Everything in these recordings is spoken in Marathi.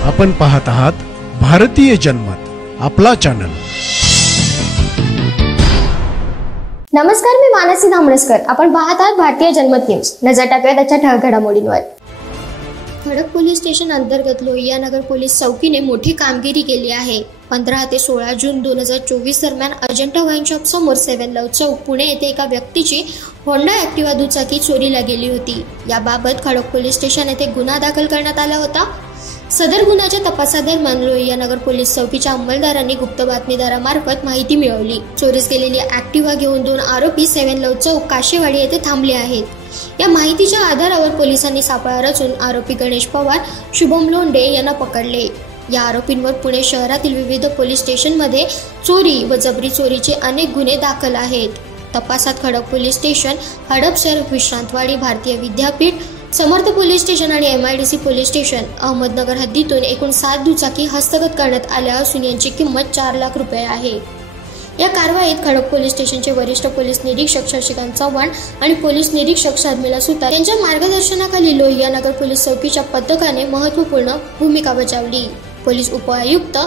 आपण पाहत आहात भारतीय जनमत, आपला चॅनल। नमस्कार, मी मानसी धामणसकर। आपण पाहत आहात भारतीय जनमत न्यूज। नजर टाकूया त्याच्या ठळक घडामोडींवर। खडक पोलीस स्टेशन अंतर्गत लोहिया नगर पोलीस चौकीने मोठी कामगिरी केली आहे। 15 ते 16 जून 2024 दरम्यान अजंठा वाईन शॉप समोर 7 लव चौक पुणे येथे एका व्यक्तीची होंडा ॲक्टिवा दुचाकी चोरीला गेली होती। याबाबत खडक पोलीस स्टेशन येथे गुन्हा दाखल करण्यात आला होता। सदर गुन्ह्याच्या तपासादरम्यान लोहिया नगर पोलीस चौकीच्या अंमलदारांनी गुप्त बातमीदारामार्फत माहिती मिळवली। चोरीस गेलेली ॲक्टिवा घेऊन 2 आरोपी 7 लव चौक काशेवाडी येथे थांबले आहेत। या माहितीच्या आधारावर पोलिसांनी सापळा रचून आरोपी गणेश पवार, शुभम लोंढे यांना पकडले। या आरोपींवर पुणे शहरातील विविध पोलीस स्टेशनमध्ये चोरी व जबरी चोरीचे अनेक गुन्हे दाखल आहेत। तपासात खडक पोलीस स्टेशन, हडपसर, विश्रांतवाडी, भारतीय विद्यापीठ, समर्थ पोलीस स्टेशन आणि MIDC पोलीस स्टेशन अहमदनगर हद्दीतून एकूण 7 दुचाकी हस्तगत करण्यात आल्या असून यांची किंमत 4 लाख रुपये आहे। या कारवाईत खडक पोलीस स्टेशनचे वरिष्ठ पोलीस निरीक्षक शशिकांत चव्हाण आणि पोलीस निरीक्षक शर्मिला सुतार यांच्या मार्गदर्शनाखाली लोहिया नगर पोलीस चौकीच्या पथकाने महत्त्वपूर्ण भूमिका बजावली। पोलीस उपआयुक्त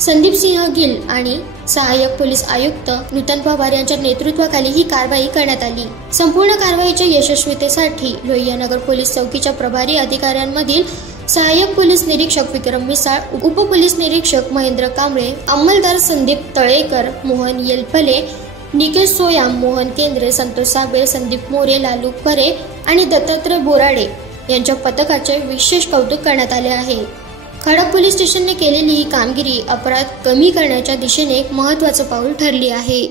संदीप सिंह गिल आणि सहाय्यक पोलीस आयुक्त नूतन पवार यांच्या नेतृत्वाखाली ही कारवाई करण्यात आली। संपूर्ण कारवाईच्या यशस्वीतेसाठी लोहिया नगर पोलीस चौकीच्या प्रभारी अधिकाऱ्यांमधील सहाय्यक पोलीस निरीक्षक विक्रम मिसाळ, उप पोलीस निरीक्षक महेंद्र कांबळे, अंमलदार संदीप तळेकर, मोहन येलपले, निकेश सोयाम, मोहन केंद्रे, संतोष साबळे, संदीप मोरे, लालू परे आणि दत्तात्रय बोराडे यांच्या पथकाचे विशेष कौतुक करण्यात आले आहे। खडक पोलीस स्टेशनने केलेली ही कामगिरी अपराध कमी करण्याच्या दिशेने एक महत्त्वाचं पाऊल ठरली आहे।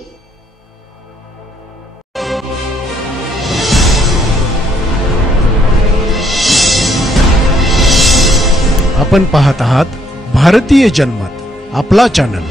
आपण पाहत आहात भारतीय जनमत, आपला चॅनल।